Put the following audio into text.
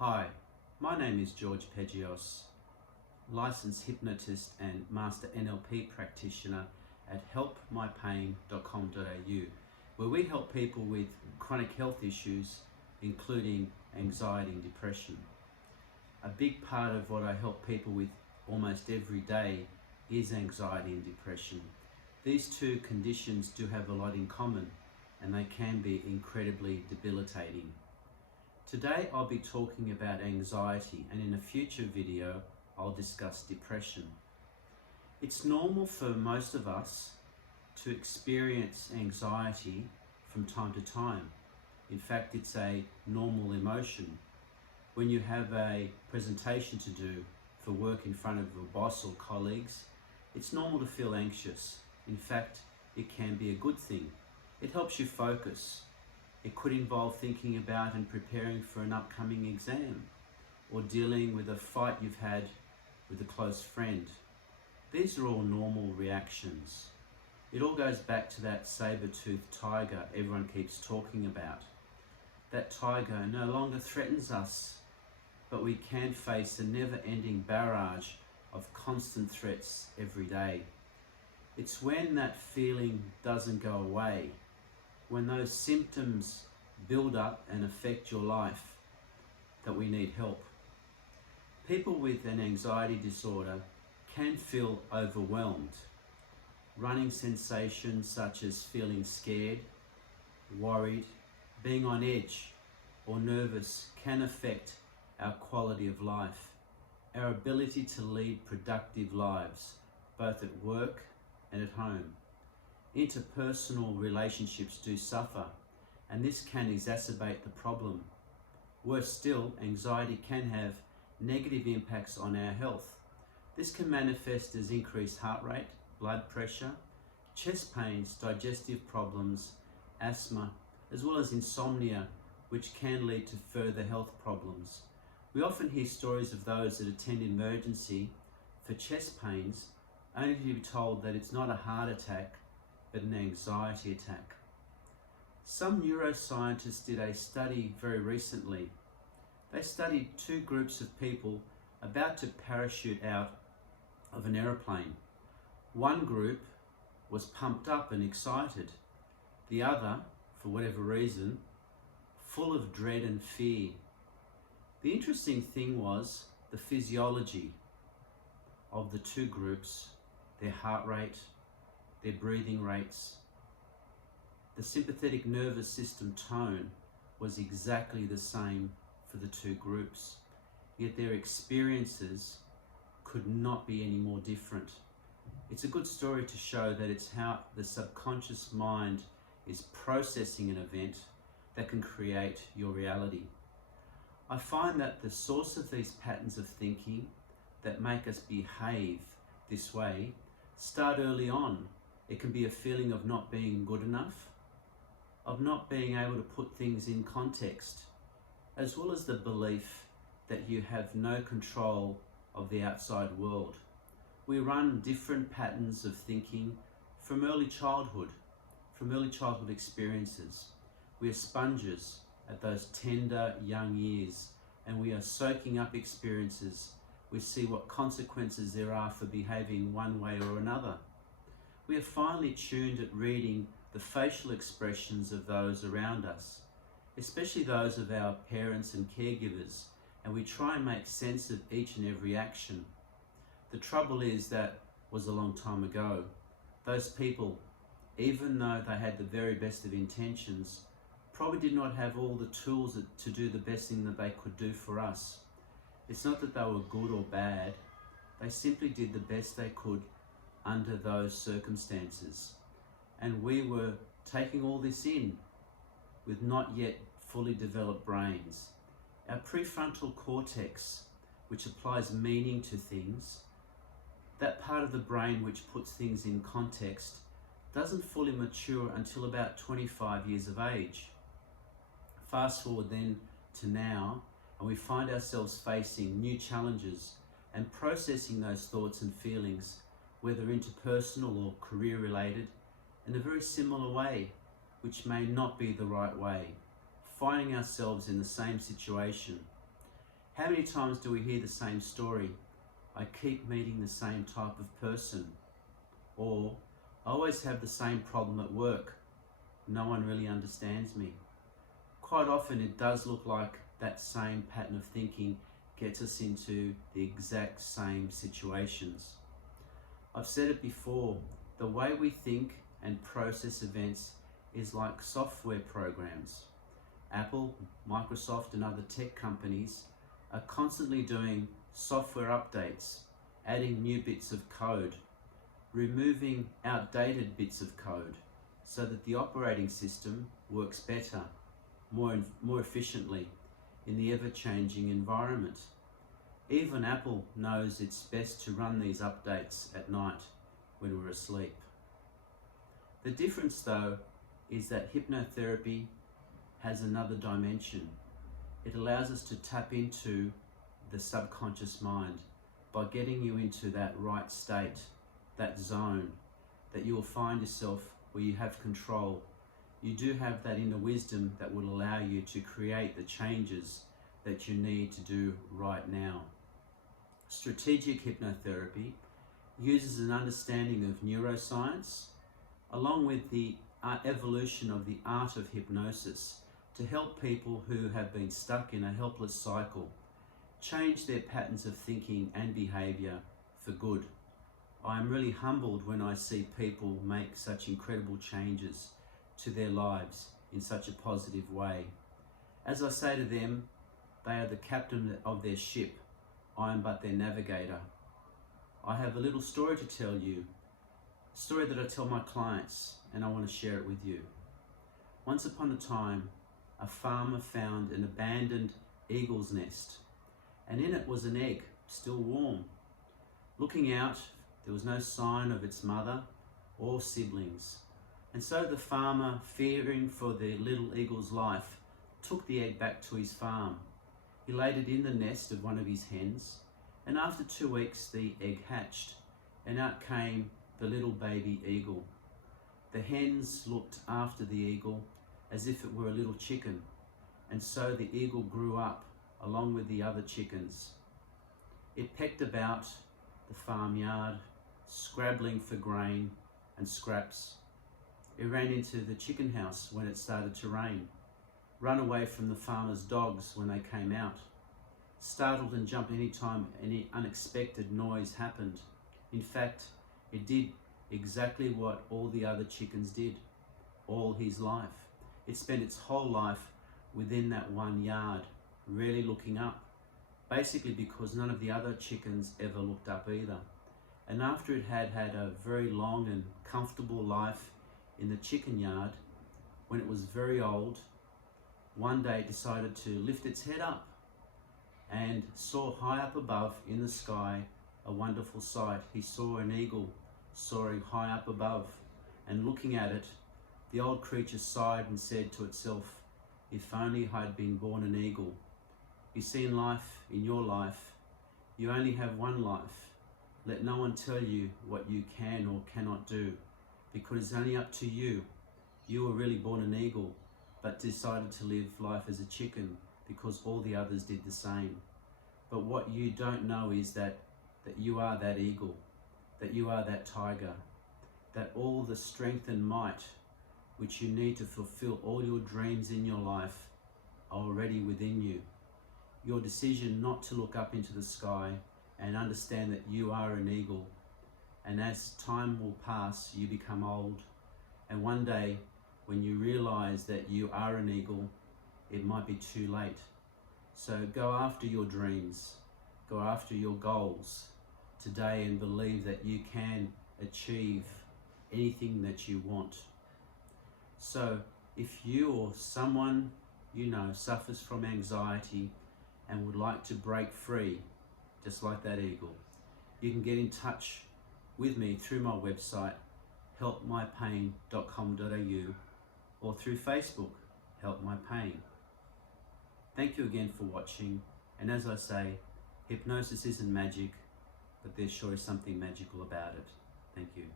Hi, my name is George Pegios, licensed hypnotist and master NLP practitioner at helpmypain.com.au, where we help people with chronic health issues, including anxiety and depression. A big part of what I help people with almost every day is anxiety and depression. These two conditions do have a lot in common, and they can be incredibly debilitating. Today I'll be talking about anxiety, and in a future video I'll discuss depression. It's normal for most of us to experience anxiety from time to time. In fact, it's a normal emotion. When you have a presentation to do for work in front of a boss or colleagues, it's normal to feel anxious. In fact, it can be a good thing. It helps you focus. It could involve thinking about and preparing for an upcoming exam, or dealing with a fight you've had with a close friend. These are all normal reactions. It all goes back to that saber-toothed tiger everyone keeps talking about. That tiger no longer threatens us, but we can face a never-ending barrage of constant threats every day. It's when that feeling doesn't go away, when those symptoms build up and affect your life, that we need help. People with an anxiety disorder can feel overwhelmed. Running sensations such as feeling scared, worried, being on edge, or nervous can affect our quality of life, our ability to lead productive lives, both at work and at home. Interpersonal relationships do suffer, and this can exacerbate the problem. Worse still, anxiety can have negative impacts on our health. This can manifest as increased heart rate, blood pressure, chest pains, digestive problems, asthma, as well as insomnia, which can lead to further health problems. We often hear stories of those that attend emergency for chest pains, only to be told that it's not a heart attack, but an anxiety attack. Some neuroscientists did a study very recently. They studied two groups of people about to parachute out of an aeroplane. One group was pumped up and excited. The other, for whatever reason, full of dread and fear. The interesting thing was the physiology of the two groups, their heart rate, their breathing rates. The sympathetic nervous system tone was exactly the same for the two groups, yet their experiences could not be any more different. It's a good story to show that it's how the subconscious mind is processing an event that can create your reality. I find that the source of these patterns of thinking that make us behave this way start early on. It can be a feeling of not being good enough, of not being able to put things in context, as well as the belief that you have no control of the outside world. We run different patterns of thinking from early childhood experiences. We are sponges at those tender young years, and we are soaking up experiences. We see what consequences there are for behaving one way or another. We are finely tuned at reading the facial expressions of those around us, especially those of our parents and caregivers, and we try and make sense of each and every action. The trouble is that was a long time ago. Those people, even though they had the very best of intentions, probably did not have all the tools to do the best thing that they could do for us. It's not that they were good or bad, they simply did the best they could under those circumstances. And we were taking all this in with not yet fully developed brains. Our prefrontal cortex, which applies meaning to things, that part of the brain which puts things in context, doesn't fully mature until about 25 years of age. Fast forward then to now, and we find ourselves facing new challenges and processing those thoughts and feelings, whether interpersonal or career related, in a very similar way, which may not be the right way, finding ourselves in the same situation. How many times do we hear the same story? I keep meeting the same type of person. Or, I always have the same problem at work. No one really understands me. Quite often it does look like that same pattern of thinking gets us into the exact same situations. I've said it before, the way we think and process events is like software programs. Apple, Microsoft and other tech companies are constantly doing software updates, adding new bits of code, removing outdated bits of code so that the operating system works better, more efficiently in the ever-changing environment. Even Apple knows it's best to run these updates at night when we're asleep. The difference though is that hypnotherapy has another dimension. It allows us to tap into the subconscious mind by getting you into that right state, that zone, that you will find yourself where you have control. You do have that inner wisdom that will allow you to create the changes that you need to do right now. Strategic hypnotherapy uses an understanding of neuroscience along with the evolution of the art of hypnosis to help people who have been stuck in a helpless cycle change their patterns of thinking and behavior for good. I am really humbled when I see people make such incredible changes to their lives in such a positive way. As I say to them, they are the captain of their ship. I am but their navigator. I have a little story to tell you, a story that I tell my clients, and I want to share it with you. Once upon a time, a farmer found an abandoned eagle's nest, and in it was an egg, still warm. Looking out, there was no sign of its mother or siblings. And so the farmer, fearing for the little eagle's life, took the egg back to his farm. He laid it in the nest of one of his hens, and after 2 weeks the egg hatched, and out came the little baby eagle. The hens looked after the eagle as if it were a little chicken, and so the eagle grew up along with the other chickens. It pecked about the farmyard, scrabbling for grain and scraps. It ran into the chicken house when it started to rain, run away from the farmer's dogs when they came out, startled and jumped any time any unexpected noise happened. In fact, it did exactly what all the other chickens did all his life. It spent its whole life within that one yard, rarely looking up, basically because none of the other chickens ever looked up either. And after it had had a very long and comfortable life in the chicken yard, when it was very old, one day it decided to lift its head up and saw high up above in the sky a wonderful sight. He saw an eagle soaring high up above, and looking at it, the old creature sighed and said to itself, "If only I had been born an eagle." You see, in life, in your life, you only have one life. Let no one tell you what you can or cannot do, because it's only up to you. You were really born an eagle, but decided to live life as a chicken because all the others did the same. But what you don't know is that you are that eagle, that you are that tiger, that all the strength and might which you need to fulfill all your dreams in your life are already within you. Your decision not to look up into the sky and understand that you are an eagle, and as time will pass, you become old, and one day when you realize that you are an eagle, it might be too late. So go after your dreams, go after your goals today, and believe that you can achieve anything that you want. So if you or someone you know suffers from anxiety and would like to break free, just like that eagle, you can get in touch with me through my website, helpmypain.com.au, or through Facebook, Help My Pain. Thank you again for watching, and as I say, hypnosis isn't magic, but there sure is something magical about it. Thank you.